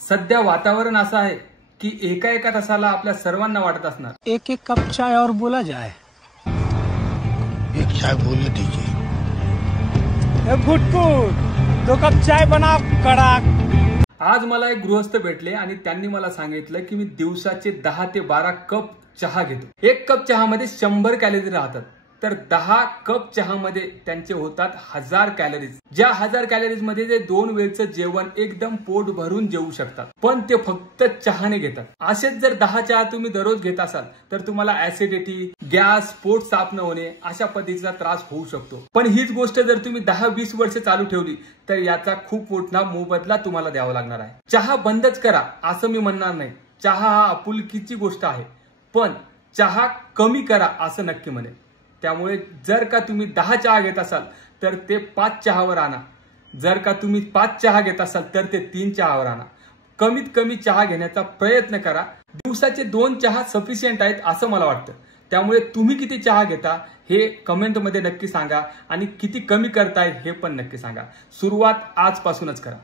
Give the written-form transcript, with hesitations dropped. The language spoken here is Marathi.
सध्या वातावरण असं आहे की एका एका तासाला आपल्या सर्वांना वाटत असणार एक एक कप चाय और बोला जाए। एक चाय बोलने दीजिए। गुटकुट 2 कप चाय बना कड़क। आज मला एक गृहस्थ भेटले आणि त्यांनी मला सांगितलं की मी दिवसाचे 10 ते 12 कप चहा घेतो। एक कप चहामध्ये 100 कॅलरी राहतात, तर 10 कप चहामध्ये त्यांचे होतात 1000 कॅलरीज। ज्या 1000 कॅलरीज मध्ये ते 2 वेळचं जेवण एकदम पोट भरून जेवू शकतात, पण ते फक्त चहाने घेतात। असेच जर 10 चहा तुम्ही दररोज घेत असाल तर तुम्हाला ऍसिडिटी, गॅस, पोट साफ न होणे अशा पद्धतीचा त्रास होऊ शकतो। पण हीच गोष्ट जर तुम्ही 10-20 वर्ष चालू ठेवली तर याचा खूप मोठा मोबदला तुम्हाला द्यावा लागणार आहे। चहा बंदच करा असं मी म्हणणार नाही, चहा हा आपुलकीची गोष्ट आहे, पण चहा कमी करा असं नक्की म्हणेन। त्यामुळे जर का तुम्ही 10 चहा घेत असाल तर ते 5 चहावर आणा, जर का तुम्ही 5 चहा घेत असाल तर ते 3 चहावर आणा। कमीत कमी चहा घेण्याचा प्रयत्न करा। दिवसाचे 2 चहा सफिशियंट आहेत असं मला वाटतं। त्यामुळे तुम्ही किती चहा घेता हे कमेंटमध्ये नक्की सांगा आणि किती कमी करताय हे पण नक्की सांगा। सुरुवात आजपासूनच करा।